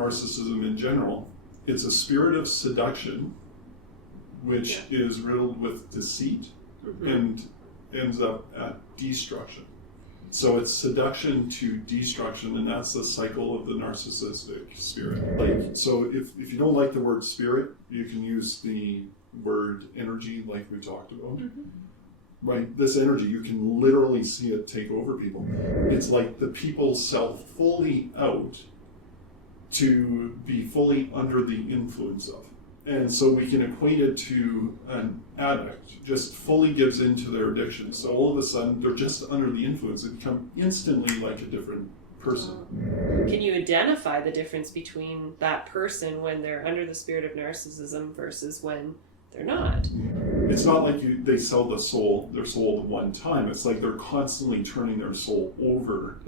narcissism in general, it's a spirit of seduction, which is riddled with deceit and ends up at destruction. So it's seduction to destruction, and that's the cycle of the narcissistic spirit. So if you don't like the word spirit, you can use the word energy, like we talked about. Right? This energy, you can literally see it take over people. It's like the people sell fully out to be fully under the influence of. And so we can equate it to an addict, just fully gives into their addiction. So all of a sudden, they're just under the influence. They become instantly like a different person. Can you identify the difference between that person when they're under the spirit of narcissism versus when they're not? It's not like they sell their soul at one time. It's like they're constantly turning their soul over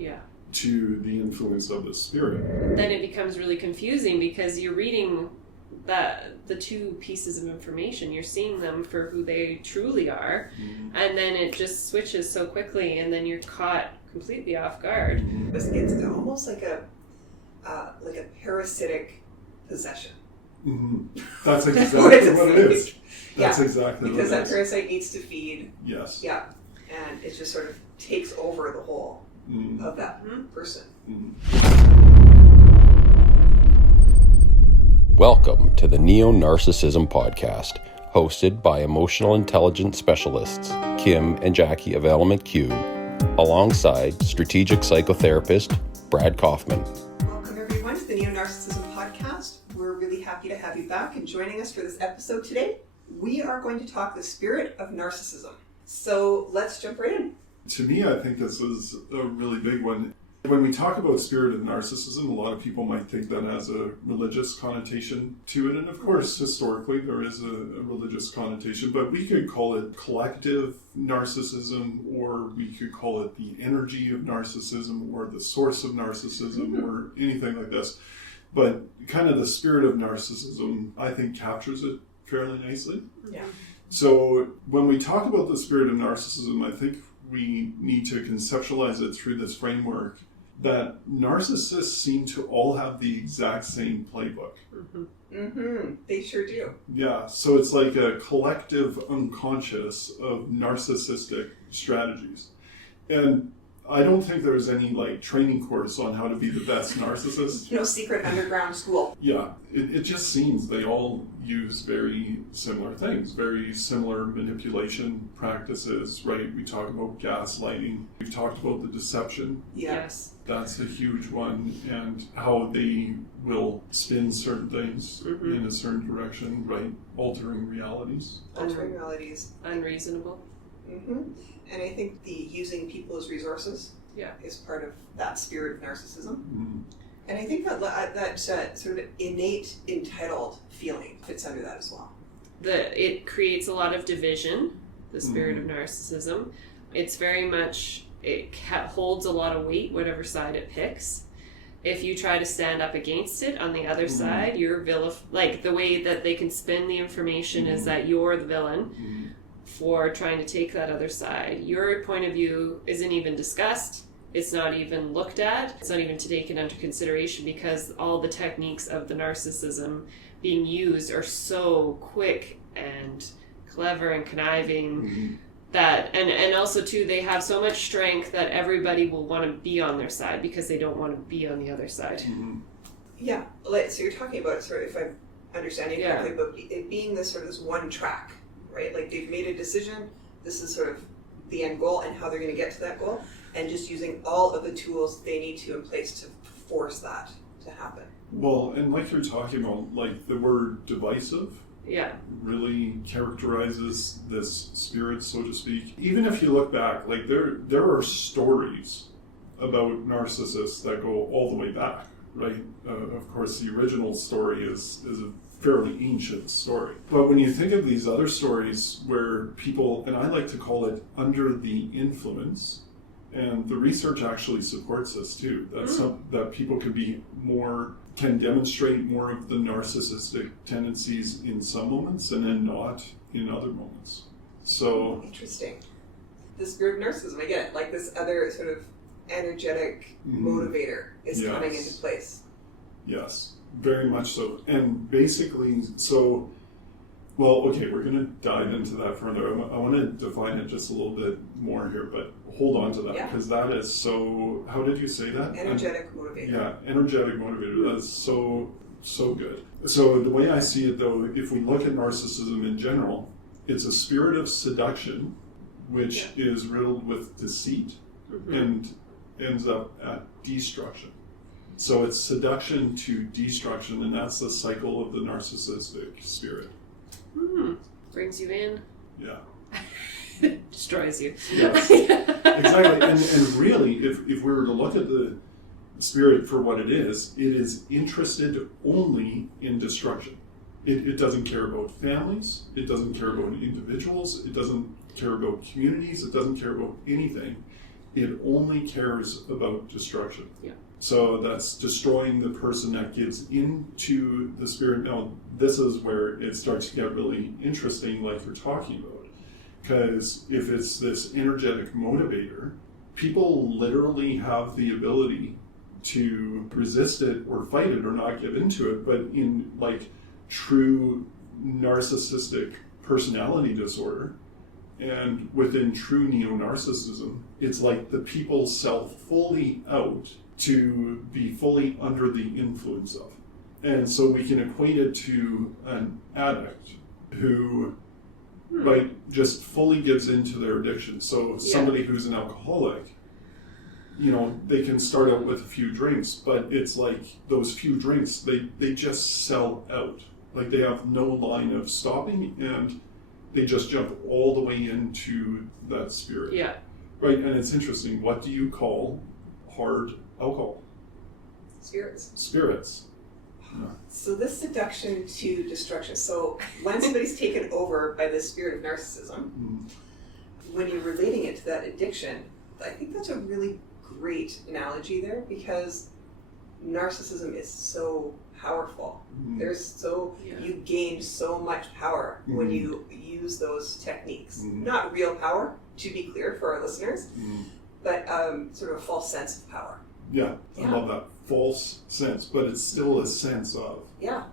to the influence of the spirit. Then it becomes really confusing because you're reading the two pieces of information, you're seeing them for who they truly are, and then it just switches so quickly, and then you're caught completely off guard. It's almost like a parasitic possession. That's exactly what it is. That's exactly what it is. Because that parasite needs to feed. Yes. Yeah, and it just sort of takes over the whole of that person. Welcome to the Neonarcissism podcast, hosted by emotional intelligence specialists Kim and Jackie of Element Q, alongside strategic psychotherapist Brad Kaufman. Welcome everyone to the Neonarcissism podcast. We're really happy to have you back and joining us for this episode today. We are going to talk the spirit of narcissism. So let's jump right in. To me, I think this was a really big one. When we talk about spirit of narcissism, a lot of people might think that has a religious connotation to it. And of course, historically, there is a religious connotation, but we could call it collective narcissism, or we could call it the energy of narcissism, or the source of narcissism, or anything like this. But kind of the spirit of narcissism, I think, captures it fairly nicely. Yeah. So when we talk about the spirit of narcissism, I think we need to conceptualize it through this framework that narcissists seem to all have the exact same playbook. They sure do. Yeah, so it's like a collective unconscious of narcissistic strategies. And I don't think there's any training course on how to be the best narcissist. No secret underground school. Yeah, it just seems they all use very similar things, very similar manipulation practices, right? We talk about gaslighting. We've talked about the deception. Yes. That's a huge one, and how they will spin certain things in a certain direction, right? Altering realities. Altering realities. Unreasonable. And I think the using people as resources is part of that spirit of narcissism. And I think that sort of innate entitled feeling fits under that as well. It creates a lot of division, the spirit of narcissism. It's very much, it holds a lot of weight, whatever side it picks. If you try to stand up against it on the other side, you're the way that they can spin the information is that you're the villain for trying to take that other side. Your point of view isn't even discussed. It's not even looked at. It's not even taken under consideration because all the techniques of the narcissism being used are so quick and clever and conniving that, and also too, they have so much strength that everybody will want to be on their side because they don't want to be on the other side. Yeah, so you're talking about sort of, if I'm understanding correctly, but it being this sort of this one track, right? Like they've made a decision, this is sort of the end goal and how they're going to get to that goal, and just using all of the tools they need to in place to force that to happen. Well, and like you're talking about, the word divisive really characterizes this spirit, so to speak. Even if you look back, there are stories about narcissists that go all the way back, right? Of course, the original story is a fairly ancient story. But when you think of these other stories where people, and I like to call it under the influence, and the research actually supports this too, that people can demonstrate more of the narcissistic tendencies in some moments and then not in other moments. So interesting. The spirit of narcissism, I get it, this other sort of energetic motivator is coming into place. Yes. Very much so. And basically, so, well, okay, we're going to dive into that further. I want to define it just a little bit more here, but hold on to that, because that is so, how did you say that? Energetic motivator. Yeah, energetic motivator. That's so good. So the way I see it, though, if we look at narcissism in general, it's a spirit of seduction, which is riddled with deceit and ends up at destruction. So it's seduction to destruction, and that's the cycle of the narcissistic spirit. Brings you in. Yeah. Destroys you. Yes. Exactly. And really, if we were to look at the spirit for what it is interested only in destruction. It doesn't care about families. It doesn't care about individuals. It doesn't care about communities. It doesn't care about anything. It only cares about destruction. Yeah. So that's destroying the person that gives into the spirit. Now, this is where it starts to get really interesting, like you're talking about. Because if it's this energetic motivator, people literally have the ability to resist it or fight it or not give into it, but in like true narcissistic personality disorder and within true neonarcissism, it's like the people sell fully out to be fully under the influence of. And so we can equate it to an addict who just fully gives into their addiction. So somebody who's an alcoholic, they can start out with a few drinks, but it's like those few drinks, they just sell out. Like they have no line of stopping, and they just jump all the way into that spirit. Yeah. Right, and it's interesting. What do you call hard alcohol? Spirits. Yeah. So this seduction to destruction. So when somebody's taken over by this spirit of narcissism, when you're relating it to that addiction, I think that's a really great analogy there, because narcissism is so powerful. You gain so much power when you use those techniques. Not real power, to be clear for our listeners, but sort of a false sense of power. Yeah, I love that. False sense, but it's still a sense of. Yeah.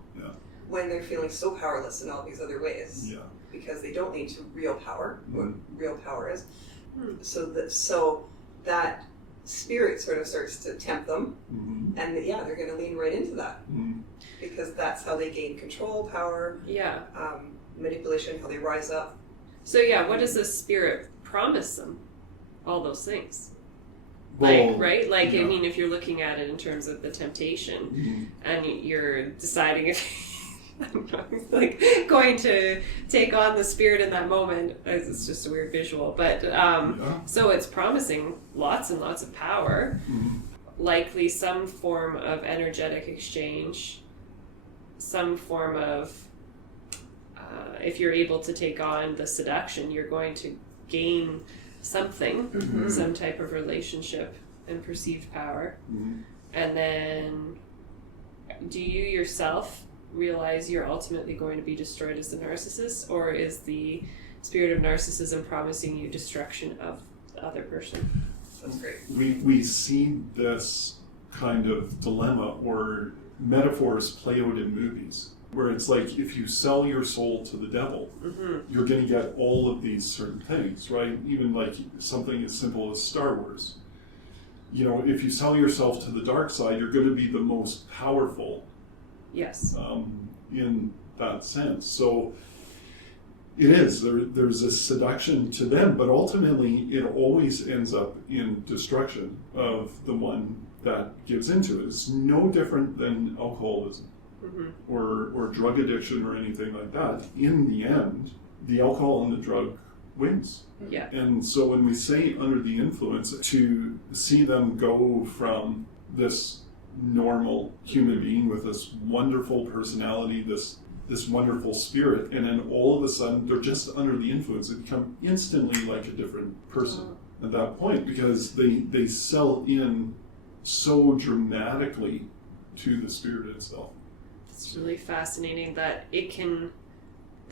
When they're feeling so powerless in all these other ways. Yeah. Because they don't need to real power, what real power is. So that spirit sort of starts to tempt them, and they're going to lean right into that, because that's how they gain control, power, manipulation, how they rise up. So what does the spirit promise them? All those things. Well, right? I mean, if you're looking at it in terms of the temptation, and you're deciding if going to take on the spirit in that moment, it's just a weird visual, but so it's promising lots and lots of power, likely some form of energetic exchange, some form of if you're able to take on the seduction, you're going to gain something, some type of relationship and perceived power. And then do you yourself realize you're ultimately going to be destroyed as the narcissist, or is the spirit of narcissism promising you destruction of the other person? That's great. We see this kind of dilemma or metaphors play out in movies, where it's like if you sell your soul to the devil, you're going to get all of these certain things, right? Even like something as simple as Star Wars. If you sell yourself to the dark side, you're going to be the most powerful. Yes. In that sense. So it is. There's a seduction to them, but ultimately it always ends up in destruction of the one that gives into it. It's no different than alcoholism or drug addiction or anything like that. In the end, the alcohol and the drug wins. Yeah. And so when we say under the influence, to see them go from this normal human being with this wonderful personality, this wonderful spirit, and then all of a sudden they're just under the influence. They become instantly like a different person at that point, because they sell in so dramatically to the spirit itself. It's really fascinating that there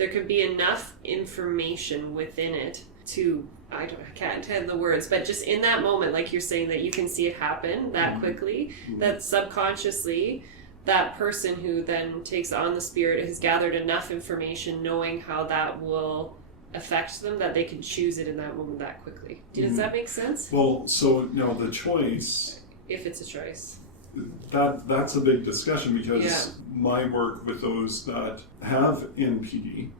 can be enough information within it to, I can't have the words, but just in that moment, like you're saying, that you can see it happen that quickly, that subconsciously that person who then takes on the spirit has gathered enough information knowing how that will affect them that they can choose it in that moment that quickly. Does that make sense? Well, so the choice, if it's a choice, that's a big discussion, because my work with those that have NPD,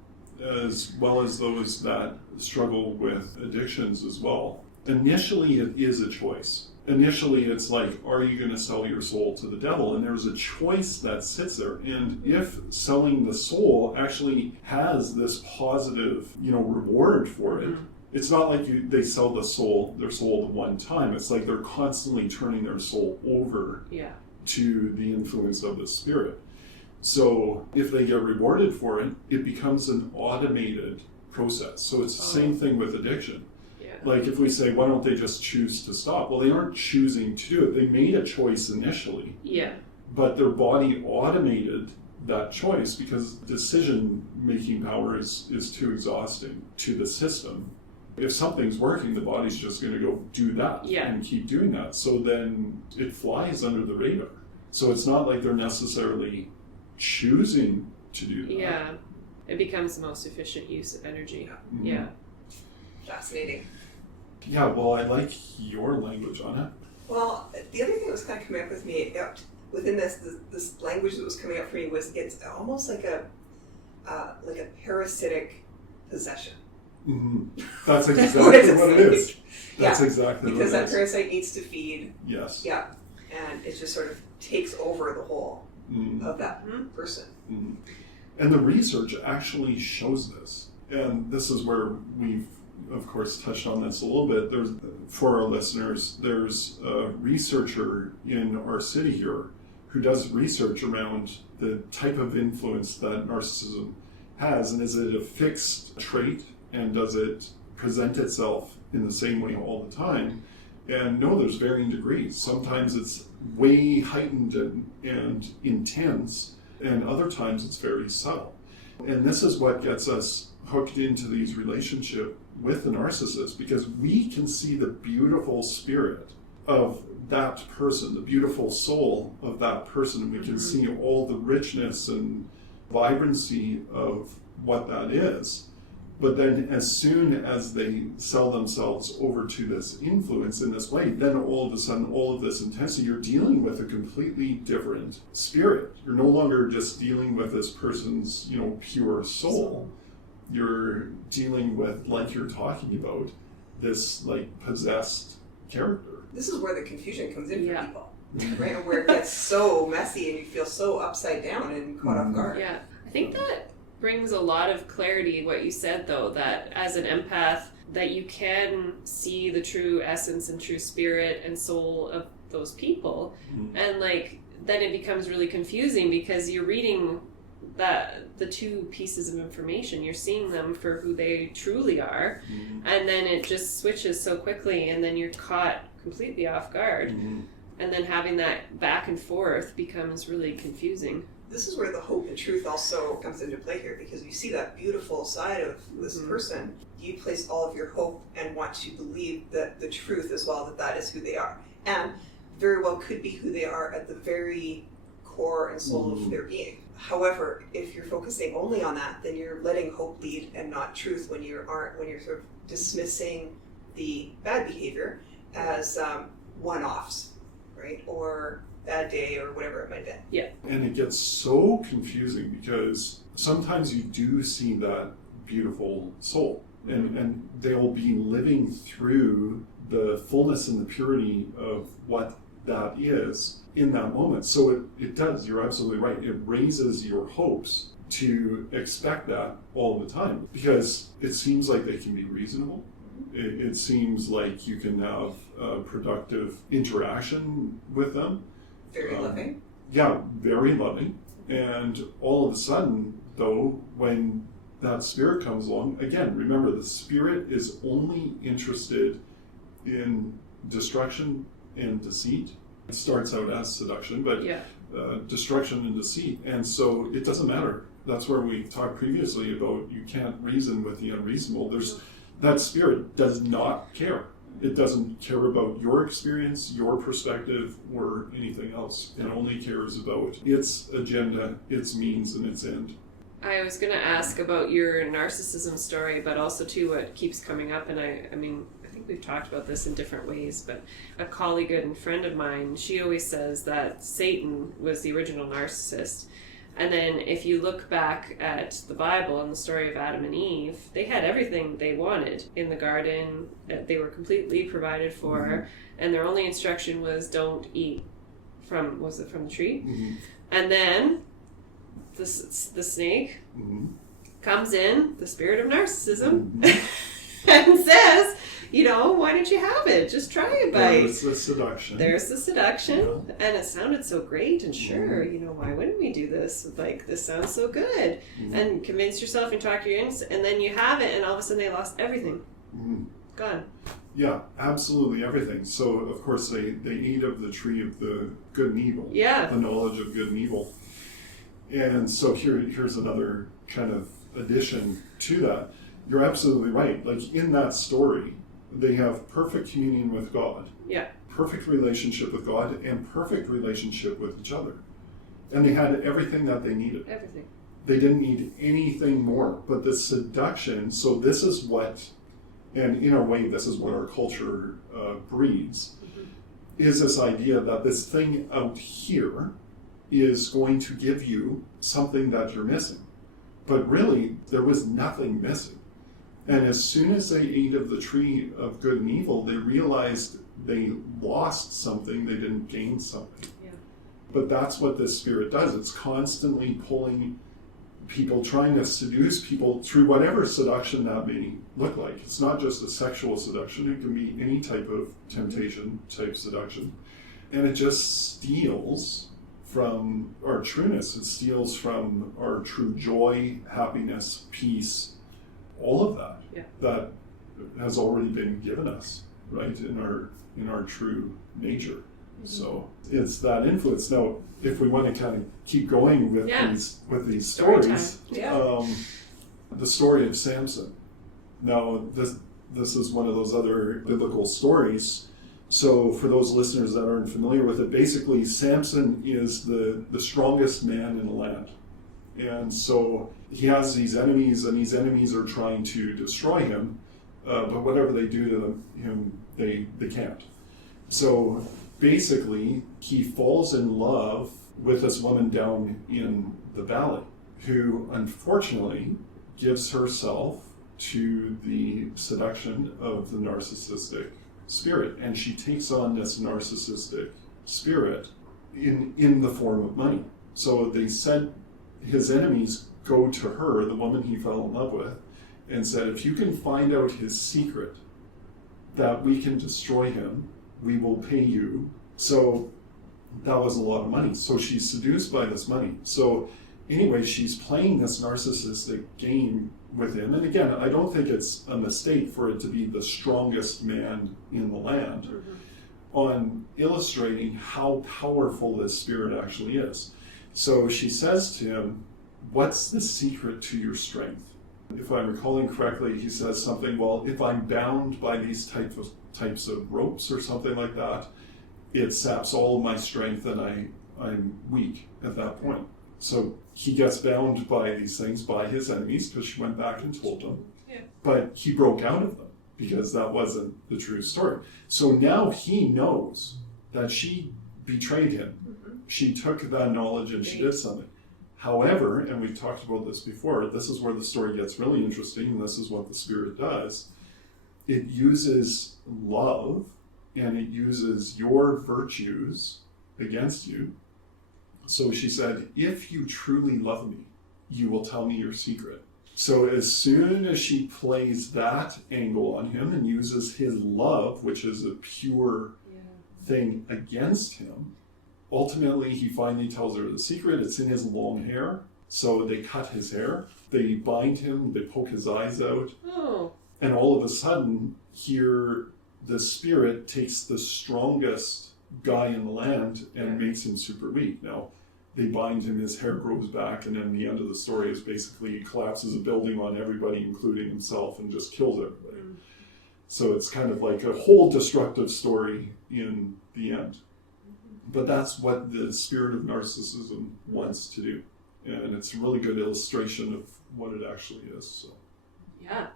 as well as those that struggle with addictions as well, initially it is a choice. Initially it's like, are you going to sell your soul to the devil? And there's a choice that sits there. And if selling the soul actually has this positive, reward for it, it's not like they sell their soul the one time. It's like they're constantly turning their soul over to the influence of the spirit. So if they get rewarded for it, it becomes an automated process. So it's the same thing with addiction. Like if we say, why don't they just choose to stop? Well, they aren't choosing to do it. They made a choice initially. Yeah. But their body automated that choice because decision-making power is too exhausting to the system. If something's working, the body's just going to go do that and keep doing that. So then it flies under the radar. So it's not like they're necessarily choosing to do that. Yeah. It becomes the most efficient use of energy. Yeah. Fascinating. Yeah, well, I like your language on it. Well, the other thing that was kind of coming up with me within this language that was coming up for me was it's almost like a parasitic possession. Mm-hmm. That's exactly what it is. That's exactly what it is. Because that parasite needs to feed. Yes. Yeah, and it just sort of takes over the whole of that person. Mm-hmm. And the research actually shows this. And this is where we've, of course, touched on this a little bit. For our listeners, there's a researcher in our city here who does research around the type of influence that narcissism has, and is it a fixed trait, and does it present itself in the same way all the time? And no, there's varying degrees. Sometimes it's way heightened and intense, and other times it's very subtle. And this is what gets us hooked into these relationships with the narcissist, because we can see the beautiful spirit of that person, the beautiful soul of that person, and we can see all the richness and vibrancy of what that is. But then as soon as they sell themselves over to this influence in this way, then all of a sudden, all of this intensity, you're dealing with a completely different spirit. You're no longer just dealing with this person's, pure soul. You're dealing with, like you're talking about, this possessed character. This is where the confusion comes in for people, right? And where it gets so messy and you feel so upside down and caught off guard. Yeah, I think that brings a lot of clarity, what you said though, that as an empath, that you can see the true essence and true spirit and soul of those people. And then it becomes really confusing because you're reading the two pieces of information. You're seeing them for who they truly are, and then it just switches so quickly, and then you're caught completely off guard, and then having that back and forth becomes really confusing. This is where the hope and truth also comes into play here, because you see that beautiful side of this person. You place all of your hope and want to believe that the truth as well, that is who they are, and very well could be who they are at the very core and soul of their being. However, if you're focusing only on that, then you're letting hope lead and not truth when you're sort of dismissing the bad behavior as one-offs, right? Or bad day or whatever it might be. Yeah. And it gets so confusing because sometimes you do see that beautiful soul, and they'll be living through the fullness and the purity of what that is in that moment. So it does, you're absolutely right, it raises your hopes to expect that all the time, because it seems like they can be reasonable. It seems like you can have a productive interaction with them. Very loving. Yeah, very loving. And all of a sudden, though, when that spirit comes along, again, remember, the spirit is only interested in destruction and deceit. It starts out as seduction, but destruction and deceit. And so it doesn't matter. That's where we talked previously about you can't reason with the unreasonable. That spirit does not care. It doesn't care about your experience, your perspective, or anything else. It only cares about its agenda, its means, and its end. I was going to ask about your narcissism story, but also too what keeps coming up, and I mean, I think we've talked about this in different ways, but a colleague and friend of mine, she always says that Satan was the original narcissist. And then if you look back at the Bible and the story of Adam and Eve, they had everything they wanted in the garden. They were completely provided for, and their only instruction was don't eat from the tree? Mm-hmm. And then the snake comes in, the spirit of narcissism, and says, why don't you have it? Just try it, bite. There's the seduction. There's the seduction, and it sounded so great, and sure, why wouldn't we do this? Like, this sounds so good. And convince yourself and talk your ins, and then you have it, and all of a sudden they lost everything. Gone. Yeah, absolutely everything. So, of course, they eat of the tree of the good and evil. Yeah. The knowledge of good and evil. And so here's another kind of addition to that. You're absolutely right. Like, in that story, they have perfect communion with God. Yeah. Perfect relationship with God and perfect relationship with each other. And they had everything that they needed. Everything. They didn't need anything more. But the seduction, so this is what, and in a way, this is what our culture breeds, is this idea that this thing out here is going to give you something that you're missing. But really, there was nothing missing. And as soon as they ate of the tree of good and evil, they realized they lost something, they didn't gain something. Yeah. But that's what this spirit does. It's constantly pulling people, trying to seduce people through whatever seduction that may look like. It's not just a sexual seduction, it can be any type of temptation type seduction. And it just steals from our trueness. It steals from our true joy, happiness, peace, all of that. Yeah. That has already been given us, right, in our true nature. So it's that influence. Now, if we want to kind of keep going with these stories, the story of Samson. Now, this is one of those other biblical stories. So for those listeners that aren't familiar with it, basically Samson is the strongest man in the land. And so he has these enemies, and these enemies are trying to destroy him, but whatever they do to him, they can't. So basically, he falls in love with this woman down in the valley, who unfortunately gives herself to the seduction of the narcissistic spirit. And she takes on this narcissistic spirit in the form of money. So they sent his enemies go to her, the woman he fell in love with, and said, if you can find out his secret that we can destroy him, we will pay you. So that was a lot of money. So she's seduced by this money. So anyway, she's playing this narcissistic game with him. And again, I don't think it's a mistake for it to be the strongest man in the land on illustrating how powerful this spirit actually is. So she says to him, what's the secret to your strength? If I'm recalling correctly, he says something, well, if I'm bound by these types of ropes or something like that, it saps all of my strength and I'm weak at that point. So he gets bound by these things, by his enemies, because she went back and told them. Yeah. But he broke out of them because that wasn't the true story. So now he knows that she betrayed him. She took that knowledge and she did something. However, and we've talked about this before, this is where the story gets really interesting, and this is what the spirit does. It uses love and it uses your virtues against you. So she said, if you truly love me, you will tell me your secret. So as soon as she plays that angle on him and uses his love, which is a pure thing, against him, ultimately he finally tells her the secret. It's in his long hair. So they cut his hair, they bind him, they poke his eyes out. Oh. And all of a sudden, here the spirit takes the strongest guy in the land and makes him super weak. Now, they bind him, his hair grows back, and then the end of the story is basically he collapses a building on everybody, including himself, and just kills everybody. So it's kind of like a whole destructive story in the end. But that's what the spirit of narcissism wants to do. And it's a really good illustration of what it actually is. So. Yeah.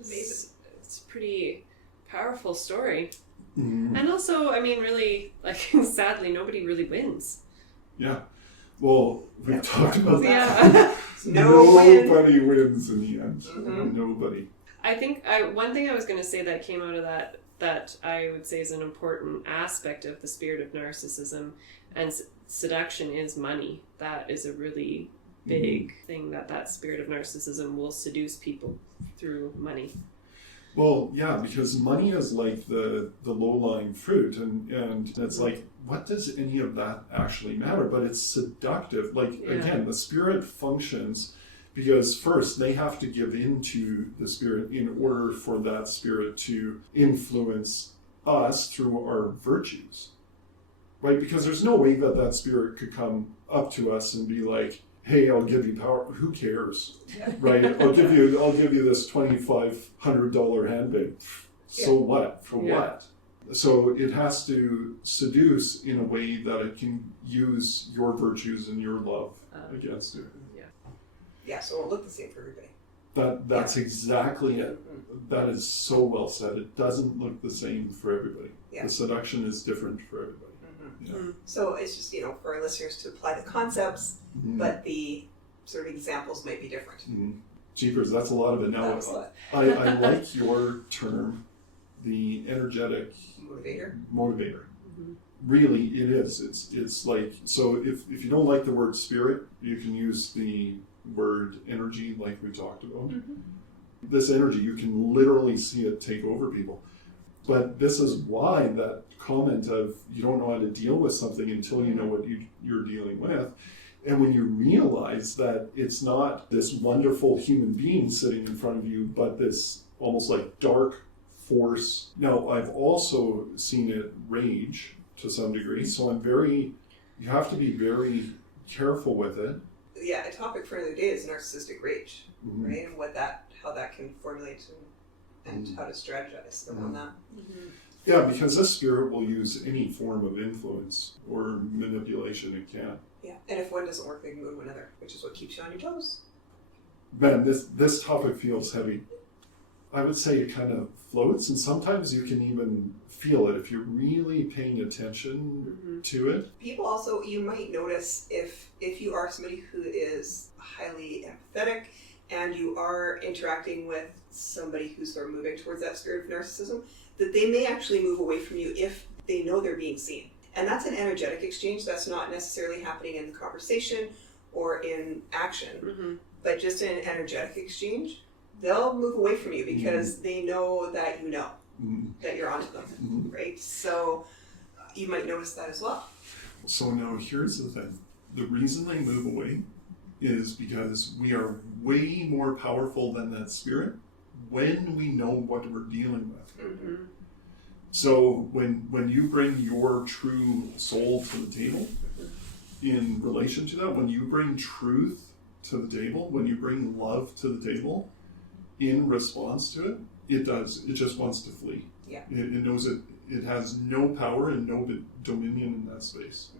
It's a pretty powerful story. Mm-hmm. And also, I mean, really, like, sadly, nobody really wins. Yeah. Well, we've talked about Yeah. that. Nobody wins in the end. Mm-hmm. Nobody. I think one thing I was going to say that came out of that I would say is an important aspect of the spirit of narcissism and seduction is money. That is a really big thing that spirit of narcissism will seduce people through money. Well, yeah, because money is like the low-lying fruit, and it's like, what does any of that actually matter? But it's seductive. Like, again, the spirit functions because first they have to give in to the spirit in order for that spirit to influence us through our virtues, right? Because there's no way that spirit could come up to us and be like, hey, I'll give you power. Who cares, right? I'll give you this $2,500 handbag. So what? For what? So it has to seduce in a way that it can use your virtues and your love against it. Yeah, so it won't look the same for everybody. That's exactly it. That is so well said. It doesn't look the same for everybody. Yeah. The seduction is different for everybody. Yeah. So it's just, for our listeners to apply the concepts, but the sort of examples might be different. Jeepers, that's a lot of it. Now, I like your term, the energetic motivator. Really, it is. It's like, so if you don't like the word spirit, you can use the word energy like we talked about. This energy, you can literally see it take over people. But this is why that comment of you don't know how to deal with something until you know what you're dealing with. And when you realize that it's not this wonderful human being sitting in front of you, but this almost like dark force. Now, I've also seen it rage to some degree, so you have to be very careful with it. Yeah, a topic for another day is narcissistic rage, right? And how that can formulate and how to strategize around that. Yeah, because this spirit will use any form of influence or manipulation it can. Yeah, and if one doesn't work, they can go to another, which is what keeps you on your toes. Man, this topic feels heavy. I would say it kind of floats, and sometimes you can even feel it if you're really paying attention to it. People also, you might notice if you are somebody who is highly empathetic and you are interacting with somebody who's sort of moving towards that spirit of narcissism, that they may actually move away from you if they know they're being seen. And that's an energetic exchange. That's not necessarily happening in conversation or in action, but just in an energetic exchange. They'll move away from you because they know that you know that you're onto them, right? So you might notice that as well. So now here's the thing. The reason they move away is because we are way more powerful than that spirit when we know what we're dealing with. So when you bring your true soul to the table, in relation to that, when you bring truth to the table, when you bring love to the table, in response to it, it just wants to flee. Yeah. It knows it has no power and no dominion in that space.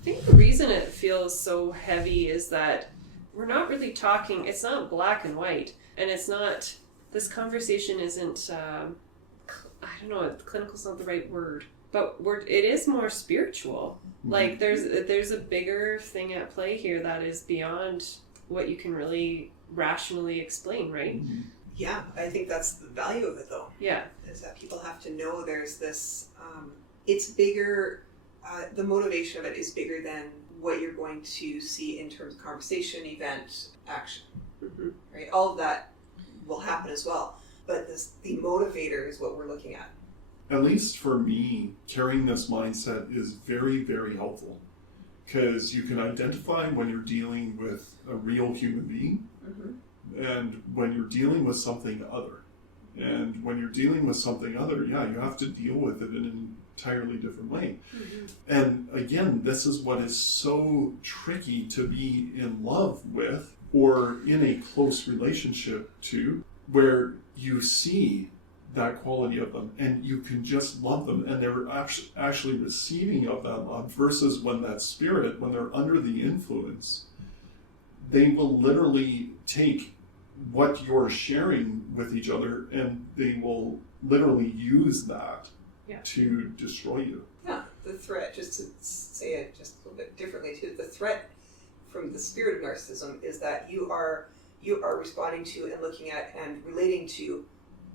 I think the reason it feels so heavy is that we're not really talking, it's not black and white, and it's not, this conversation isn't, I don't know, clinical's not the right word, but it is more spiritual. Like there's a bigger thing at play here that is beyond what you can really rationally explain, right? Yeah, I think that's the value of it, though. Yeah. Is that people have to know there's this, it's bigger, the motivation of it is bigger than what you're going to see in terms of conversation, event, action, right? All of that will happen as well. But the motivator is what we're looking at. At least for me, carrying this mindset is very, very helpful. Because you can identify when you're dealing with a real human being and when you're dealing with something other. And when you're dealing with something other, you have to deal with it in an entirely different way. And again, this is what is so tricky to be in love with or in a close relationship to, where you see that quality of them, and you can just love them, and they're actually receiving of that love, versus when that spirit, when they're under the influence, they will literally take what you're sharing with each other, and they will literally use that to destroy you. Yeah, the threat, just to say it just a little bit differently too, the threat from the spirit of narcissism is that you are responding to and looking at and relating to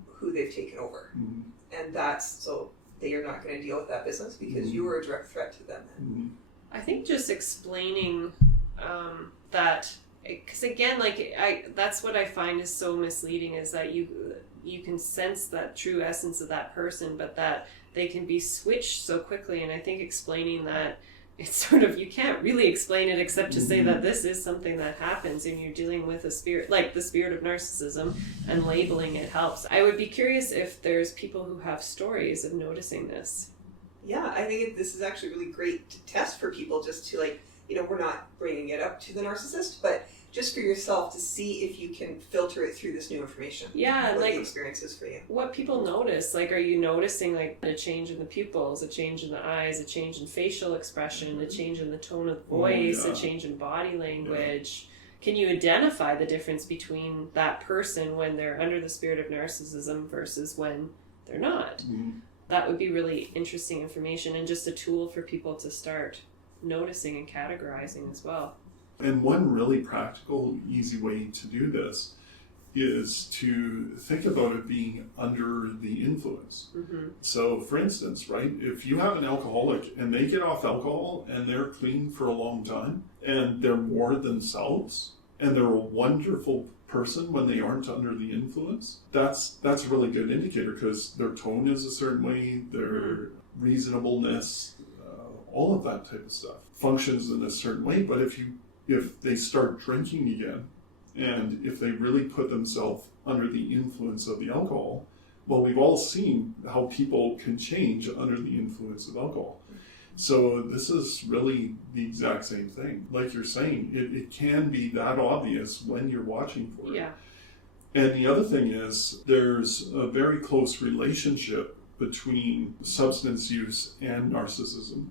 who they've taken over. Mm-hmm. And that's, so they are not going to deal with that business because you are a direct threat to them then. Mm-hmm. I think just explaining that, because again, that's what I find is so misleading, is that you can sense that true essence of that person, but that they can be switched so quickly. And I think explaining that, it's sort of, you can't really explain it except to say that this is something that happens and you're dealing with a spirit, like the spirit of narcissism, and labeling it helps. I would be curious if there's people who have stories of noticing this. Yeah, I think this is actually really great to test for people, just to we're not bringing it up to the narcissist, but just for yourself to see if you can filter it through this new information. Yeah, what the experience is for you. What people notice, are you noticing a change in the pupils, a change in the eyes, a change in facial expression, a change in the tone of voice, a change in body language? Yeah. Can you identify the difference between that person when they're under the spirit of narcissism versus when they're not? Mm-hmm. That would be really interesting information, and just a tool for people to start noticing and categorizing as well. And one really practical, easy way to do this is to think about it being under the influence. Mm-hmm. So, for instance, right, if you have an alcoholic and they get off alcohol and they're clean for a long time and they're more themselves and they're a wonderful person when they aren't under the influence, that's a really good indicator, because their tone is a certain way, their reasonableness, all of that type of stuff functions in a certain way. But if they start drinking again, and if they really put themselves under the influence of the alcohol, well, we've all seen how people can change under the influence of alcohol. So this is really the exact same thing. Like you're saying, it can be that obvious when you're watching for it. Yeah. And the other thing is, there's a very close relationship between substance use and narcissism.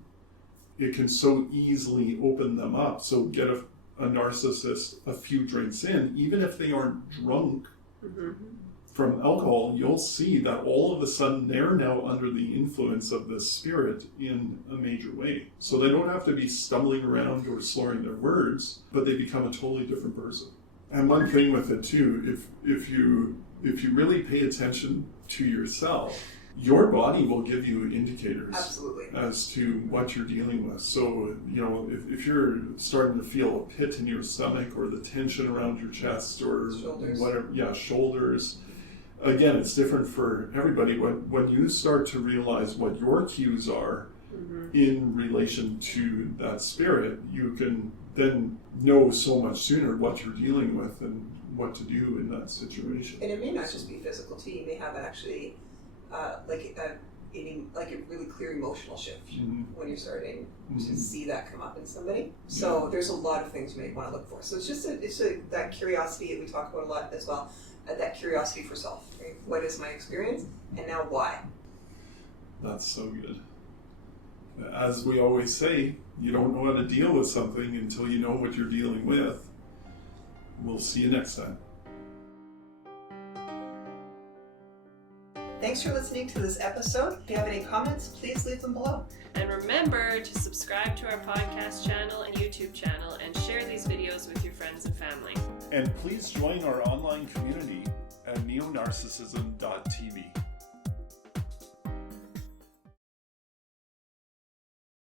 It can so easily open them up. So get a narcissist a few drinks in, even if they aren't drunk from alcohol, you'll see that all of a sudden they're now under the influence of the spirit in a major way. So they don't have to be stumbling around or slurring their words, but they become a totally different person. And one thing with it too, if you really pay attention to yourself, your body will give you indicators. Absolutely. As to what you're dealing with. So, if you're starting to feel a pit in your stomach, or the tension around your chest, or shoulders. Whatever, shoulders. Again, it's different for everybody. When you start to realize what your cues are in relation to that spirit, you can then know so much sooner what you're dealing with and what to do in that situation. And it may not just be physical too. You may have actually a really clear emotional shift when you're starting to see that come up in somebody. So there's a lot of things you may want to look for. So it's just that curiosity that we talk about a lot as well. That curiosity for self. Right? What is my experience, and now why? That's so good. As we always say, you don't know how to deal with something until you know what you're dealing with. We'll see you next time. Thanks for listening to this episode. If you have any comments, please leave them below. And remember to subscribe to our podcast channel and YouTube channel, and share these videos with your friends and family. And please join our online community at neonarcissism.tv.